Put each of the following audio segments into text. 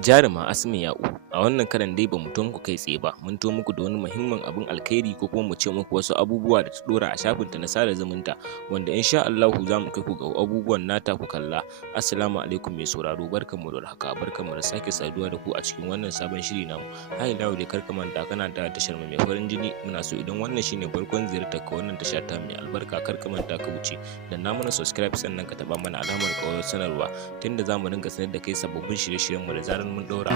Jaruma Asma'u a wannan karan dai bamu to muku kai tsaye ba, mun to muku da wani muhimmin abin alkhairi ko kuma mu ce muku wasu abubuwa da ta dora a shafinta na sada zumunta wanda insha Allahu za mu kai ku ga abubuwan nata ku kalla. Assalamu alaikum mai sauraro, barkanmu da haka, barkanmu da sake saduwa da ku a cikin wannan sabon shiri namu. Hai dawo da karka manta kana da tashar mai farin jini, muna so idan wannan shine farkon ziyartar ka wannan tasha ta mai albarka karka manta ka wuce dan na mana subscribe sannan ka taba mana alamar kawar sanarwa tunda za mu dinga sanar da kai sababbin shirye-shiryen mu da zarar mun daura.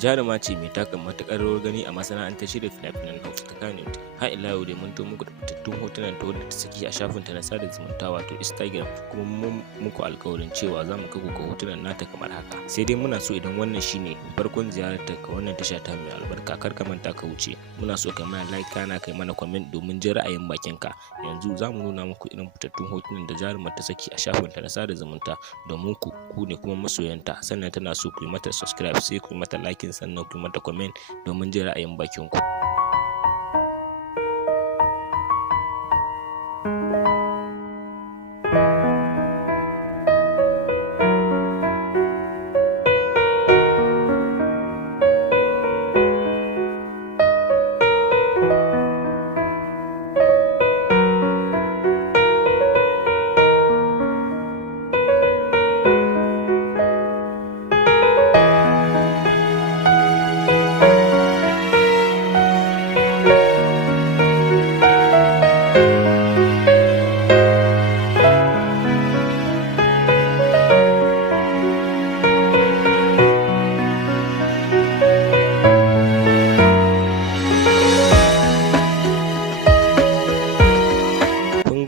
Jaruma ce mai taka matuƙar rawar gani a masana'antar shirya fina-finan Hausa ta Kannywood. Har ila yau dai mun to muku da fitattun hotunan ta wadda ta saki a shafinta na sada zumunta wato Instagram, kuma mun muku alƙawarin cewa za mu kai ku ga hotunan nata kamar haka. Sai dai muna so idan wannan shine farkon ziyartar ka wannan tasha ta mai albarka kar ka manta ka wuce. Muna so ka mana like kana kai mana comment domin jin ra'ayin bakin ka. Yanzu za mu nuna muku irin fitattun hotunan da jarumar ta saki a shafinta na sada zumunta domin ku ne kuma masoyanta, sannan tana so ku yi mata subscribe sai ku yi mata like sannan ku mata comment domin jin ra'ayin bakin ku.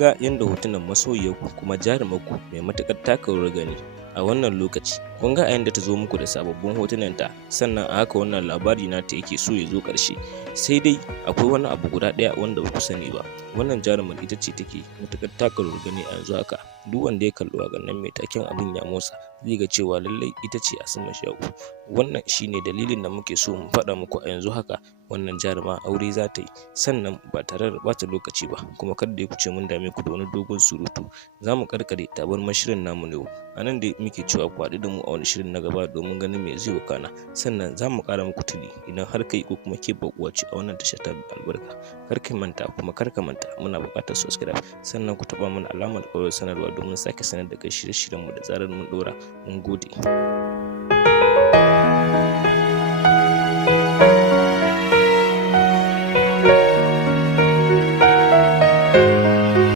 Ga yadda hotunan masoyiyarku kuma jarumarku mai matuƙar taka rawar gani a wannan lokaci. Kun ga a yanda ta zo muku da sababbin hotunanta, sannan a haka wannan labari nata yake so ya zo ƙarshe. Sai dai akwai wani abu guda ɗaya wanda ba ku sani ba, wannan jarumar ita ce take matuƙar taka rawar gani a yanzu haka. Duk wanda ya kalli waƙar nan mai taken abin ya motsa zai ga cewa lallai ita ce Asma'u. Wannan shine dalilin da muke so mu faɗa muku a yanzu haka wannan jaruma aure za ta yi, sannan ba tare da ɓata lokaci ba kuma kada ya kuce mun dame ku da wani dogon surutu. Za mu karkare tabarmar shirin namu ne a nan dai muke cewa ku haɗu da mu a wani shirin na gaba domin ganin me zai wakana, sannan za mu ƙara muku tuni idan har kai ko kuma ke baƙuwa ce a wannan tasha ta albarka. Kar ka manta kuma kar ka manta muna buƙatar subscribe sannan ku taɓa mana alamar ƙawar sanarwa domin sake sanar da kai shirye-shiryenmu da zarar mun ɗora. Mun gode.